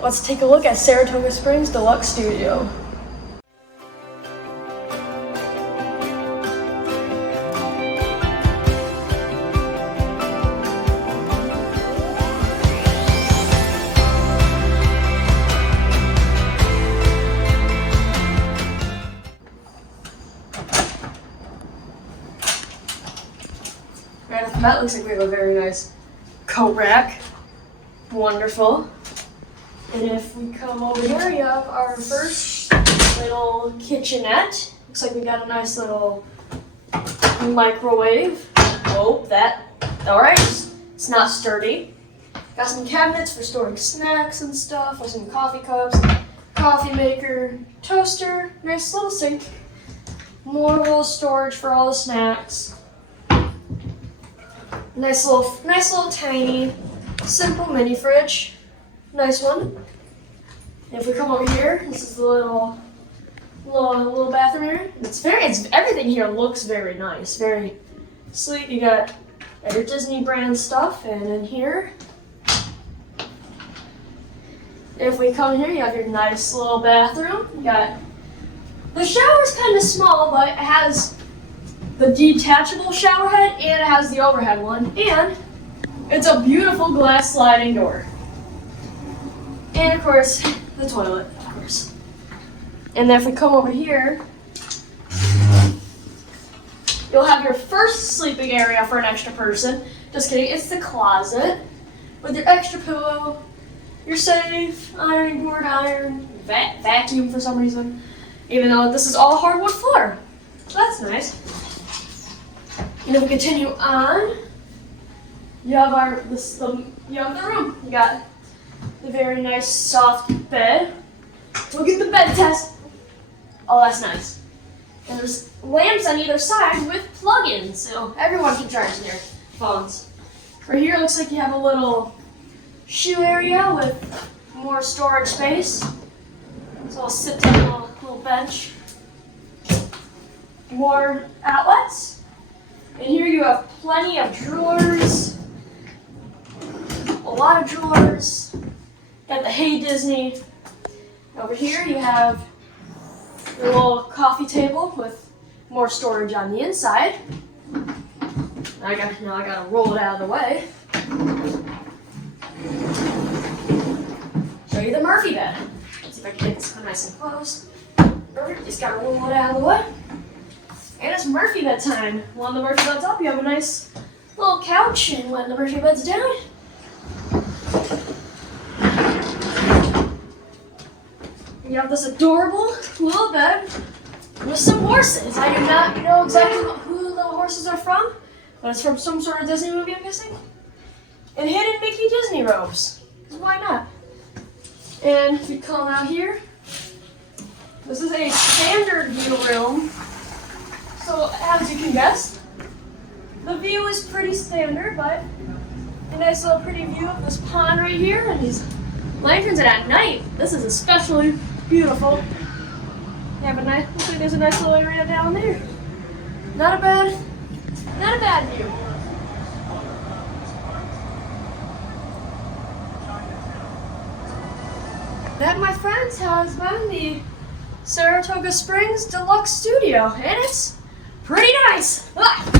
Let's take a look at Saratoga Springs Deluxe Studio. Right off the bat, looks like we have a very nice coat rack. Wonderful. And if we come over here, you have our first little kitchenette. Looks like we got a nice little microwave. Oh, alright, it's not sturdy. Got some cabinets for storing snacks and stuff, with some coffee cups, coffee maker, toaster, nice little sink, more little storage for all the snacks. Nice little tiny, simple mini fridge. Nice one. And if we come over here, this is the little bathroom here. Everything here looks very nice, very sleek. You got your Disney brand stuff, and in here, if we come here, you have your nice little bathroom. You got the shower's kind of small, but it has the detachable shower head and it has the overhead one, and it's a beautiful glass sliding door. And of course, the toilet, of course. And then if we come over here, you'll have your first sleeping area for an extra person. Just kidding, it's the closet with your extra pillow, your safe, ironing board, vacuum for some reason, even though this is all hardwood floor. So that's nice. And if we continue on, you have the room. You got the very nice soft bed. Look at the bed test. Oh, that's nice. And there's lamps on either side with plug-ins, so everyone can charge their phones. Right here, looks like you have a little shoe area with more storage space. So I'll sit down on a little bench. More outlets. And here you have plenty of drawers. A lot of drawers. Got the Hey Disney. Over here you have your little coffee table with more storage on the inside. Now I gotta roll it out of the way. Show you the Murphy bed. Let's see if I can get this nice and close. Perfect, just gotta roll it out of the way. And it's Murphy bed time. When the Murphy bed's up, you have a nice little couch, and when the Murphy bed's down, you have this adorable little bed with some horses. I do not know exactly who the horses are from, but it's from some sort of Disney movie, I'm guessing. And hidden Mickey Disney robes, because why not? And if you come out here, this is a standard view room. So as you can guess, the view is pretty standard, but a nice little pretty view of this pond right here and these lanterns. And at night, this is especially beautiful. You have looks like there's a nice little area down there. Not a bad view. That, my friends, has been the Saratoga Springs Deluxe Studio, and it's pretty nice. Ah!